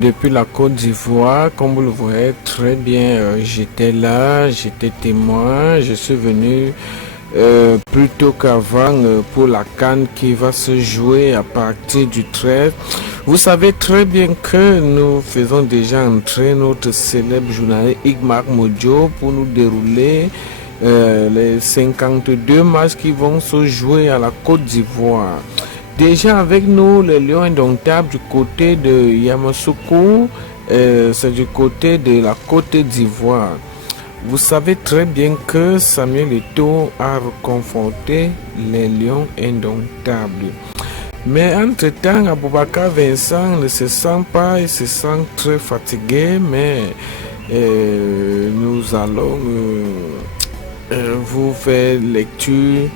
depuis la Côte d'Ivoire. Comme vous le voyez très bien, j'étais là, j'étais témoin. Je suis venu plus tôt qu'avant pour la CAN qui va se jouer à partir du 13. Vous savez très bien que nous faisons déjà entrer notre célèbre journaliste Igmar Mojo pour nous dérouler les 52 matchs qui vont se jouer à la Côte d'Ivoire. Déjà avec nous, les Lions indomptables du côté de Yamoussoukro, c'est du côté de la Côte d'Ivoire. Vous savez très bien que Samuel Eto'o a reconforté les Lions indomptables. Mais entre-temps, Aboubakar Vincent ne se sent pas, il se sent très fatigué, mais nous allons vous faire lecture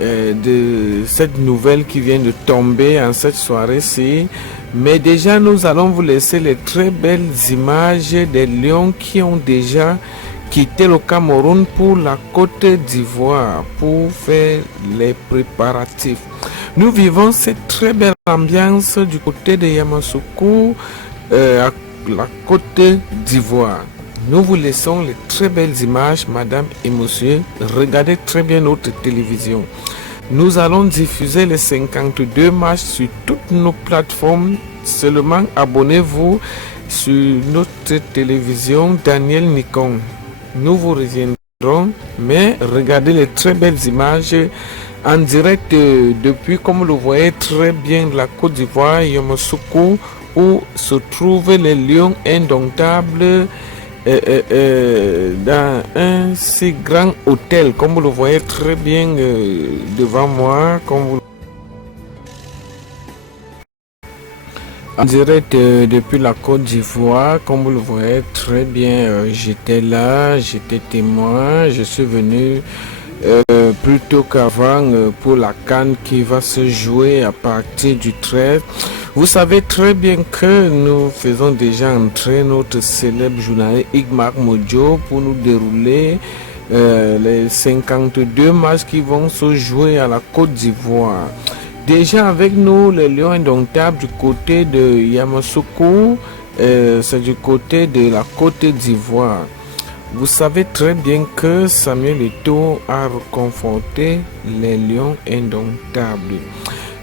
de cette nouvelle qui vient de tomber en cette soirée-ci. Mais déjà, nous allons vous laisser les très belles images des Lions qui ont déjà quitté le Cameroun pour la Côte d'Ivoire pour faire les préparatifs. Nous vivons cette très belle ambiance du côté de Yamoussoukro, à la Côte d'Ivoire. Nous vous laissons les très belles images, madame et monsieur. Regardez très bien notre télévision. Nous allons diffuser les 52 matchs sur toutes nos plateformes. Seulement abonnez-vous sur notre télévision Daniel Nikon. Nous vous reviendrons, mais regardez les très belles images en direct depuis, comme vous le voyez très bien, la Côte d'Ivoire, Yamoussoukro, où se trouvent les Lions indomptables dans un si grand hôtel, comme vous le voyez très bien devant moi, comme vous en direct depuis la Côte d'Ivoire. Comme vous le voyez très bien, j'étais là, j'étais témoin, je suis venu plus tôt qu'avant pour la CAN qui va se jouer à partir du 13. Vous savez très bien que nous faisons déjà entrer notre célèbre journaliste Igmar Mojo pour nous dérouler les 52 matchs qui vont se jouer à la Côte d'Ivoire. Déjà avec nous, les Lions indomptables du côté de Yamoussoukro, c'est du côté de la Côte d'Ivoire. Vous savez très bien que Samuel Eto'o a reconforté les Lions indomptables.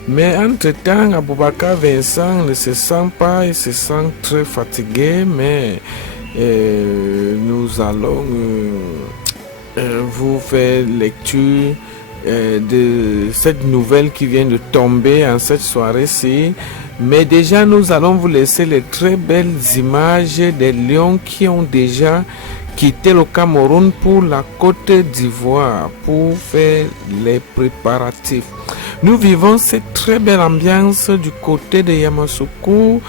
Mais entre-temps, Aboubakar Vincent ne se sent pas, il se sent très fatigué, mais nous allons vous faire lecture de cette nouvelle qui vient de tomber en cette soirée-ci. Mais déjà, nous allons vous laisser les très belles images des Lions qui ont déjà quitté le Cameroun pour la Côte d'Ivoire pour faire les préparatifs. Nous vivons cette très belle ambiance du côté de Yamoussoukro,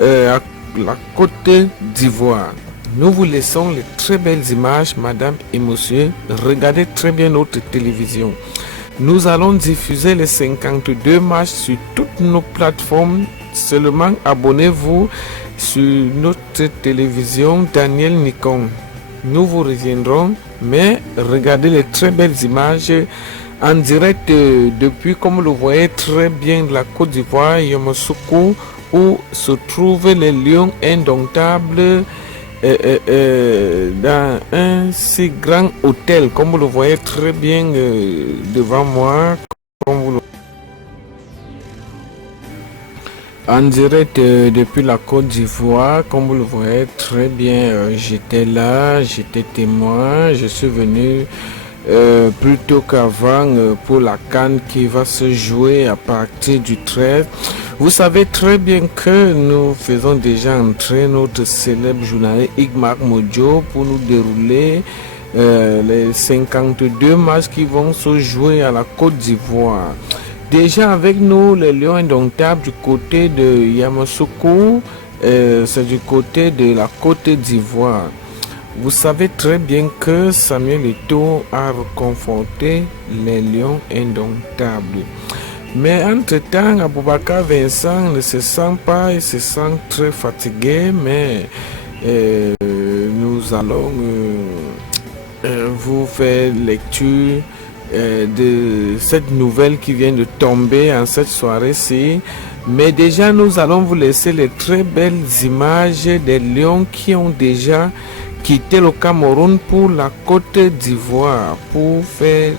à la Côte d'Ivoire. Nous vous laissons les très belles images, madame et monsieur. Regardez très bien notre télévision. Nous allons diffuser les 52 matchs sur toutes nos plateformes. Seulement abonnez-vous sur notre télévision Daniel Nikon. Nous vous reviendrons, mais regardez les très belles images en direct depuis, comme vous le voyez très bien, la Côte d'Ivoire, Yamoussoukro, où se trouvent les Lions indomptables dans un si grand hôtel, comme vous le voyez très bien devant moi, comme vous le en direct depuis la Côte d'Ivoire. Comme vous le voyez très bien, j'étais là, j'étais témoin, je suis venu plus tôt qu'avant pour la CAN qui va se jouer à partir du 13. Vous savez très bien que nous faisons déjà entrer notre célèbre journaliste Igmar Mojo pour nous dérouler les 52 matchs qui vont se jouer à la Côte d'Ivoire. Déjà avec nous, les Lions indomptables du côté de Yamoussoukro, c'est du côté de la Côte d'Ivoire. Vous savez très bien que Samuel Eto'o a reconforté les Lions indomptables. Mais entre-temps, Aboubakar Vincent ne se sent pas, il se sent très fatigué, mais nous allons vous faire lecture de cette nouvelle qui vient de tomber en cette soirée-ci. Mais déjà, nous allons vous laisser les très belles images des lions qui ont déjà quitté le Cameroun pour la Côte d'Ivoire pour faire